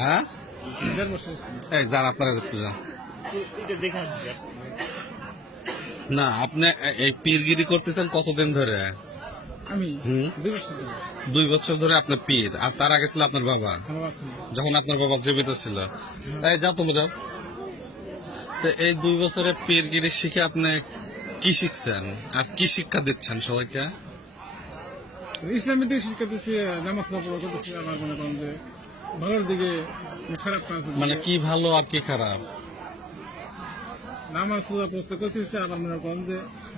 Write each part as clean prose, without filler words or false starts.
হ্যাঁ এই যান আপনারা একটু যান না আপনি এই পীরগিরি করতেছেন কতদিন ধরে? আমি হুম 2 বছর ধরে 2 বছর ধরে আপনি পীর, আর তার আগে ছিল আপনার বাবা, ভালো আছি। যখন আপনার বাবা জীবিত ছিল। এই যাও তুমি যাও। তো এই 2 বছরে পীরগিরি শিখে আপনি কি শিখছেন আর কি শিক্ষা দিচ্ছেন সবাইকে? ইসলামের দিকে শিক্ষা দিচ্ছি, নামাজ পড়া করতেছি। আমার মনে করেন যে ভালোর দিকে খারাপ কাজ মানে কি ভালো আর কি খারাপ? নামাজ পড়া প্রস্তুত করতেছি। আবার মনে করেন যে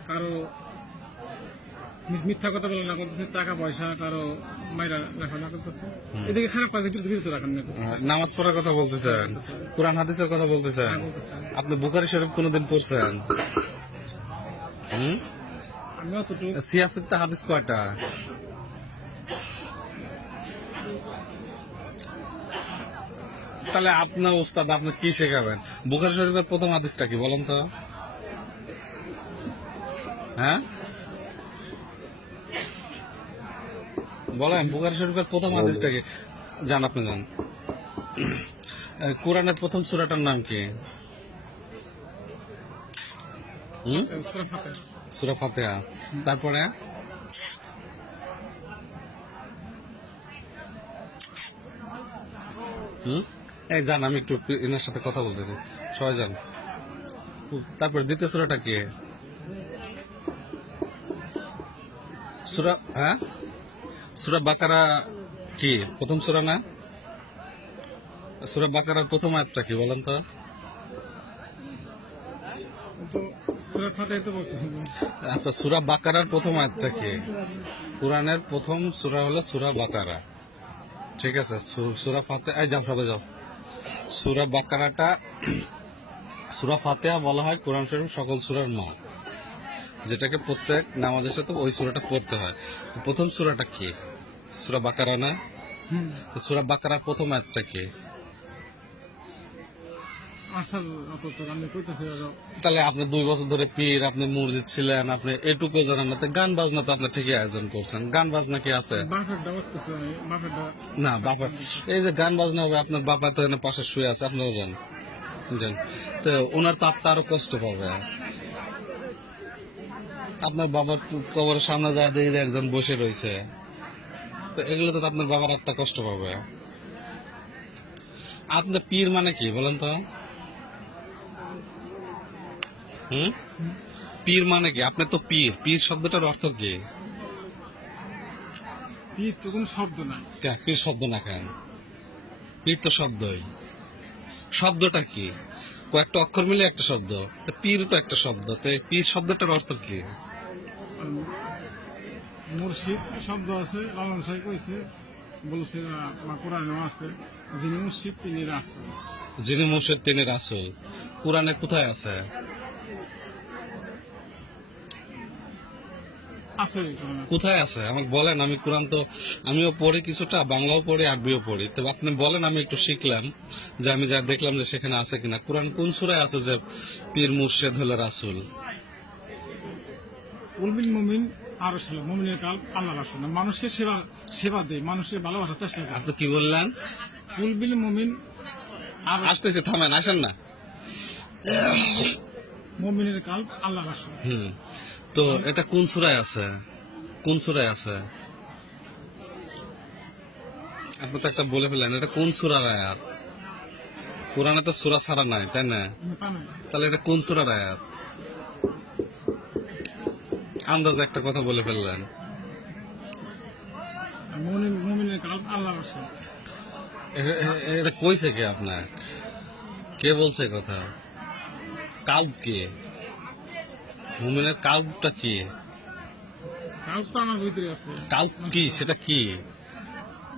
কারো মিথ্যা কথা বলা না করতেছে, টাকা পয়সা কারো মাইরা রাখা না করতেছে, এদিকে খারাপ কাজে বিরত রাখেন না করতেছে। নামাজ পড়ার কথা বলতেছেন, কোরআন হাদিসের কথা বলতেছেন। আপনি বুখারী শরীফ কোনোদিন পড়ছেন? আমি অতটুকু সিয়াসিতে হাদিস কয়টা? তাহলে আপনার ওস্তাদ আপনি কি শেখাবেন? বুখারী শরীফের প্রথম হাদিসটা কি বলেন তো? হ্যাঁ বলেন, বুখারী শরীফের প্রথম হাদিসটা কি? জান আপনি জান। কোরআনের প্রথম সূরাটার নাম কি? সূরা ফাতিহা। সূরা ফাতিহা। তারপরে এই জান, আমি একটু এনার সাথে কথা বলতেছি, সবাই যান। তারপরে দ্বিতীয় সূরাটা কি? হ্যাঁ সূরা বাকারা কি প্রথম সূরা না? সূরা বাকারার প্রথম আয়াতটা কি বলেন তো? তো সূরা ফাতিহা তো বলতে হবে। আচ্ছা, সূরা বাকারার প্রথম আয়াতটা কি? কোরআনের প্রথম সূরা হলো সূরা বাকারা, ঠিক আছে। সূরা ফাতিহা, এই যাও সবাই যাও। সূরা বাকারাটা, সূরা ফাতিহা বলা হয় কোরআন শরীফ সকল সূরার মা, যেটাকে প্রত্যেক নামাজের সাথে ওই সূরাটা পড়তে হয়। তো প্রথম সূরাটা কি? সূরা বাকারা না? তো সূরা বাকারার প্রথম আয়াতটা কি? আসল অত আমি কইতেছি। তাহলে আপনি 2 বছর ধরে পীর, আপনি মুরজিদ ছিলেন, আপনি এটুকু জানেন না। তো গান বাজনা তো আপনি ঠিকই আয়োজন করছেন, গান বাজনা কি আছে? বাপেরটা করতেছি আমি, বাপেরটা না বাবা, এই যে গান বাজনা হবে, আপনার বাবা তো এখানে পাশে শুয়ে আছে, আপনারা জান। তো ওনার তো আত্মা আরো কষ্ট পাবে। আপনার বাবার কবরের সামনে যায় দেখি যে একজন বসে রয়েছে, তো এগুলো তো আপনার বাবার আত্মা কষ্ট পাবে। আপনার পীর মানে কি বলেন তো? হুম পীর মানে কি? আপনি তো পীর, পীর শব্দটার অর্থ কি? পীর তো কোনো শব্দ নাই। পীর শব্দ না কেন? পীর তো শব্দই। শব্দটা কি? কয়েকটা অক্ষর মিলে একটা শব্দ। তো পীর তো একটা শব্দ। তো এই পীর শব্দটার অর্থ কি? মুর্শিদ শব্দ আছে, লালন সাহেব কইছে, বলছে কোরআনেও আছে, যিনি মুর্শিদ তিনি রাসূল। যিনি মুর্শিদ তিনি রাসূল, কোরআনে কোথায় আছে? আছে কোরআনে। কোথায় আছে আমাকে বলেন। আমি কোরআন তো আমিও পড়ি, কিছুটা বাংলাও পড়ি, আরবিও পড়ি। তো আপনি বলেন, আমি একটু শিখলাম, যে আমি যা দেখলাম যে সেখানে আছে কিনা। কোরআন কোন সূরায় আছে যে পীর মুর্শিদ হলো রাসূল? উলবিল মুমিন আরো ছিল, মুমিনের কাল আল্লাহ রাসূল। মানুষকে সেবা সেবা দেয়, মানুষের ভালোবাসার চেষ্টা করে। আপনি কি বললেন? উলবিল মুমিন আর আসতেছে, থামেন, আসেন না। মুমিনের কাল আল্লাহ রাসূল। তো এটা কোন সূরায় আছে? কোন সূরায় আছে? আপনি তো একটা বলে ফেললেন, এটা কোন সূরার আয়াত? কোরআনে তো সূরা ছাড়া নাই, তাই না? তাহলে এটা কোন সূরার আয়াত? আন্দাজে একটা কথা বলে ফেললেন। মুমিনের কাল আল্লাহ রাসূল। এটা কইছে কে আপনার? কে বলছে এ কথা? কাল্ব কে? মুমিনের কাল্বটা কি? কাল তো আমার ভিতরে আছে। কাল্ব কি? সেটা কি?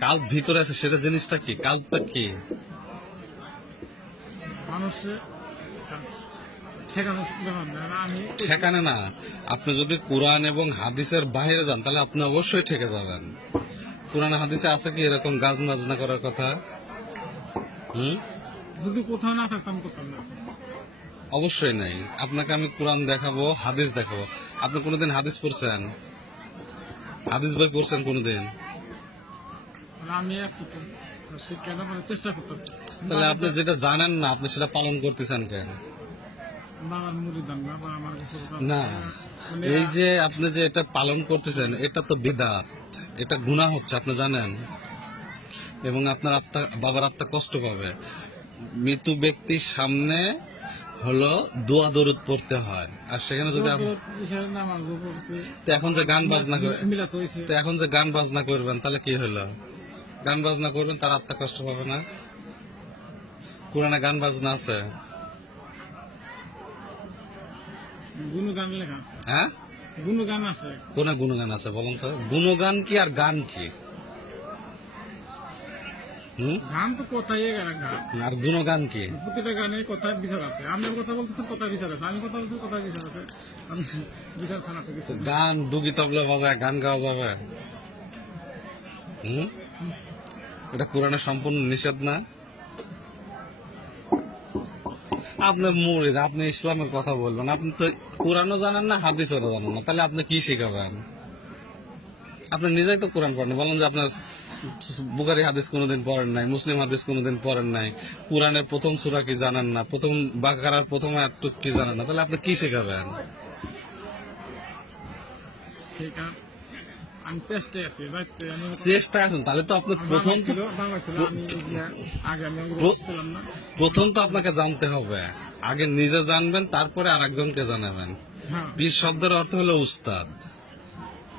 কাল্ব ভিতরে আছে, সেটা জিনিসটা কি? কাল্বটা কি? মানুষের ঠেকানো ব্যাপার না। আমি ঠেকানে না। আপনি যদি কোরআন এবং হাদিসের বাইরে যান, তাহলে আপনি অবশ্যই ঠেকে যাবেন। কোরআন হাদিসে আছে কি এরকম গান বাজনা করার কথা? যদি কোথাও না থাকতাম করতাম না। অবশ্যই নাই। আপনাকে আমি কোরআন দেখাবো, হাদিস দেখাবো। আপনি কোনোদিন হাদিস পড়ছেন? হাদিস বই পড়ছেন কোনোদিন? আমি এতটুকু স্যার শিক্ষাটা মানে চেষ্টা করতেছে। তাহলে আপনি যেটা জানেন না আপনি সেটা পালন করতেছেন কেন? বাবার মুরিদান না বা আমার কিছু কথা না, মানে এই যে আপনি যে এটা পালন করতেছেন এটা তো বিদআত, এটা গুনাহ হচ্ছে আপনি জানেন, এবং আপনার আত্মা, বাবার আত্মা কষ্ট পাবে। মৃত ব্যক্তির সামনে হলো দোয়া দরুদ পড়তে হয়, আর সেখানে যদি বিষয়ের নামাজও পড়ছে, তো এখন যে গান বাজনা মিলাত হয়েছে। তো এখন যে গান বাজনা করবেন তাহলে কি হলো? গান বাজনা করবেন তার আত্মা কষ্ট পাবে না? কোরআনে গান বাজনা আছে? গুণগান লেখা আছে, হ্যাঁ, গুণগান আছে। কোন গুণগান আছে বলুন তো? গুণগান কি আর গান কি? গান তো কথাই গান, আর গুণগান কি? প্রতিটা গানে কথার বিচার আছে। আমি কথা বলতেছি কথার বিচার আছে, আমি কথা বলতেছি কথার বিচার আছে। আমি বিচার ছাড়া তো কিছু তো না। গান ডুগি তবলা বাজায় গান গাওয়া যাবে? এটা কোরআনে সম্পূর্ণ নিষেধ না? আপনি মুরিদ, আপনি ইসলামের কথা বলবেন, আপনি তো কোরআনও জানেন না হাদিসও জানেন না, তাহলে আপনি কি শিখাবেন? আপনি নিজেই তো কোরআন পড়েন, বলেন যে আপনার বুখারী হাদিস কোনোদিন পড়েন নাই, মুসলিম হাদিস কোনোদিন পড়েন নাই, কোরআনের প্রথম সূরা কি জানেন না, প্রথম বাকারার প্রথম আয়াতটুক কি জানেন না, তাহলে আপনি কি শিখাবেন? সেটা আমি চেষ্টায় আছি, বাড়িতে আমি চেষ্টা আছেন, তাহলে তো আপনি প্রথম ছিল বাংলা ছিল, আমি আগে আমি ছিলাম না। প্রথম তো আপনাকে জানতে হবে, আগে নিজে জানবেন তারপরে আর একজনকে জানাবেন। হ্যাঁ, পীর শব্দের অর্থ হলো উস্তাদ।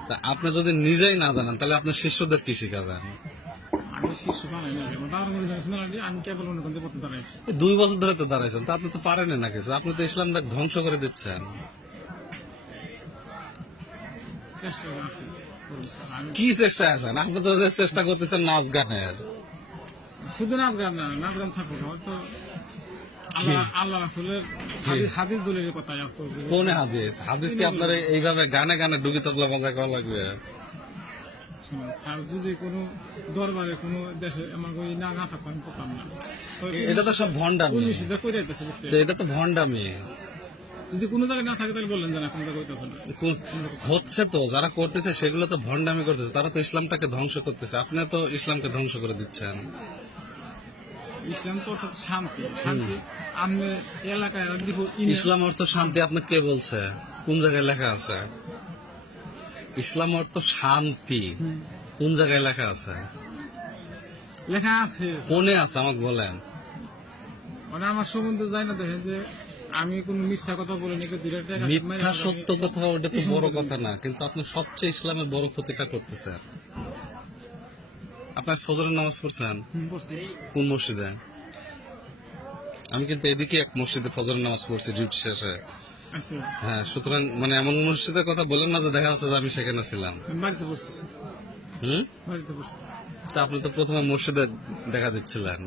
তা আপনি যদি নিজেই না জানেন তাহলে আপনার শিষ্যদের কি শিখাবেন? আমি শিশু বানাই না, আমার বাবার মনে জানিস না, আমি কেবল মনে করতে করতে দাঁড়াইছি। 2 বছর ধরে তো দাঁড়াইছেন, তা আপনি তো পারেন না কিছু, আপনি তো ইসলামটা ধ্বংস করে দিচ্ছেন। চেষ্টা আছি, আমি কি চেষ্টায় আছেন? আপনি তো যে চেষ্টা করতেছেন নাচ গানের। শুধু নাচ গান না, নাচ গান থাকুক, হয়তো আল্লাহ আল্লাহ রাসূলের হাদিস দলিলের কথা আজ করবো। কোন হাদিস? হাদিস কি আপনার এইভাবে গানে গানে ডুগি তবলা বাজায় করা লাগবে? শুনুন, স্যার যদি কোনো দরবারে কোনো দেশে আমার ওই না না থাকতো আমি করতাম না। এটা তো সব ভণ্ডামি, সেটা কই যাইতেছে বুঝছে? তো এটা তো ভণ্ডামি। যদি কোনো জায়গায় না থাকে তাহলে বললেন যে না কোনো জায়গায় হইতেছে না। হচ্ছে তো, যারা করতেছে সেগুলো তো ভণ্ডামি করতেছে, তারা তো ইসলামটাকে ধ্বংস করতেছে, আপনি তো ইসলামকে ধ্বংস করে দিচ্ছেন। ইসলাম তো অর্থাৎ শান্তি, শান্তি আমি এলাকায় দিব ইসলাম অর্থ শান্তি আপনি কে বলছে? কোন জায়গায় লেখা আছে ইসলাম অর্থ শান্তি? কোন জায়গায় লেখা আছে? লেখা আছে, কোনে আছে আমাকে বলেন। মানে আমার সম্বন্ধে যায় না, দেখেন যে আমি কোনো মিথ্যা কথা বলি নাকি দুইটা টাকা মিথ্যা সত্য কথা ওটা তো বড় কথা না, কিন্তু আপনি সবচেয়ে ইসলামের বড় ক্ষতিটা করতেছেন। আপনার ফজরের নামাজ পড়ছেন করছি। কোন মসজিদে? আমি কিন্তু এদিকে এক মসজিদে ফজরের নামাজ পড়ছি ডিউটি শেষে। আচ্ছা, হ্যাঁ, সুতরাং মানে এমন মসজিদের কথা বলেন না যে দেখা যাচ্ছে যে আমি সেখানে ছিলাম। আমি বাড়িতে পড়ছি, বাড়িতে পড়ছি। তা আপনি তো প্রথমে মসজিদে দেখা দিচ্ছিলেন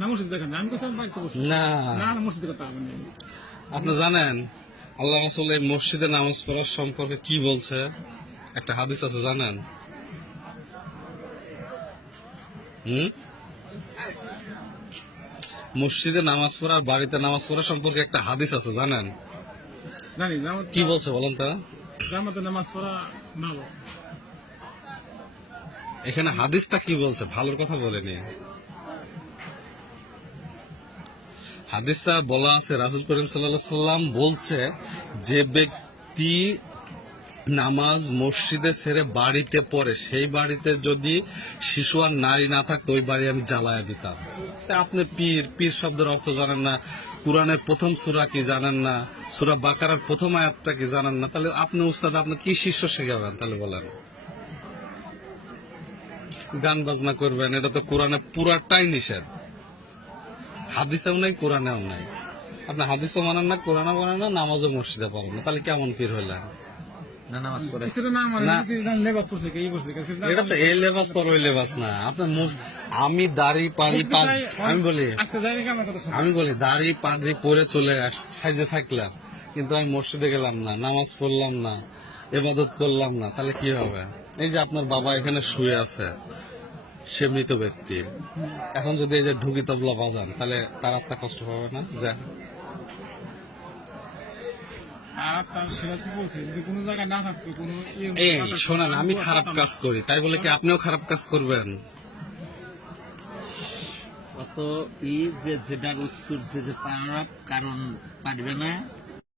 না মসজিদ দেখেন, আমি কোথাও বাড়িতে পড়ছি না। না, না মসজিদের কথা বলি। আপনি জানেন আল্লাহ রাসূল এই মসজিদে নামাজ পড়ার সম্পর্কে কি বলছে? একটা হাদিস আছে জানেন? মসজিদে নামাজ পড়া আর বাড়িতে নামাজ পড়া সম্পর্কে একটা হাদিস আছে জানেন? জানি কি বলছে বলেন তো? জামাতে নামাজ পড়া ভালো। এখানে হাদিসটা কি বলছে? ভালোর কথা বলেনি। হাদিসটা বলা আছে রাসূল করিম সাল্লাল্লাহু আলাইহি সাল্লাম বলছে যে ব্যক্তি নামাজ মসজিদে ছেড়ে বাড়িতে পড়ে সেই বাড়িতে যদি শিশু আর নারী না থাকতো ওই বাড়ি আমি জ্বালায়া দিতাম। তা আপনি পীর, পীর শব্দের অর্থ জানেন না, কোরআনের প্রথম সূরা কি জানেন না, সূরা বাকারার প্রথম আয়াতটা কি জানেন না, তাহলে আপনি উস্তাদ, আপনি কি শিষ্য শেখাবেন? তাহলে বলেন গান বাজনা করবেন, এটা তো কোরআনে পুরাটাই নিষেধ। হাদিসেও নাই, কোরআনেও নাই। আপনি হাদিসও মানেন না, কোরআনও মানেন না, নামাজও মসজিদে পড়েন না, তাহলে কেমন পীর হইলেন? কিছুটা না আমার লেবাস পড়ছে কি করছে এটা তো এই লেবাস তো আর ওই লেবাস না। আপনার আমি দাড়ি পাড়ি আমি বলি আজকে যাই নাকি আমার কথা শুনে। আমি বলি দাড়ি পাগড়ি পরে চলে সাইজে থাকলাম, কিন্তু আমি মসজিদে গেলাম না, নামাজ পড়লাম না, ইবাদত করলাম না, তাহলে কি হবে? এই যে আপনার বাবা এখানে শুয়ে আছে, সে মৃত ব্যক্তি, এখন যদি এই যে ঢুকি তবলা বাজান তাহলে তার আত্মা কষ্ট পাবে না? যা আর তার সেটা কি বলছে, যদি কোনো জায়গায় না থাকতো কোনো এই শোনেন, আমি খারাপ কাজ করি তাই বলে কি আপনিও খারাপ কাজ করবেন? কত ই যে যেটার উত্তর দিতে পারার কারণ পারবে না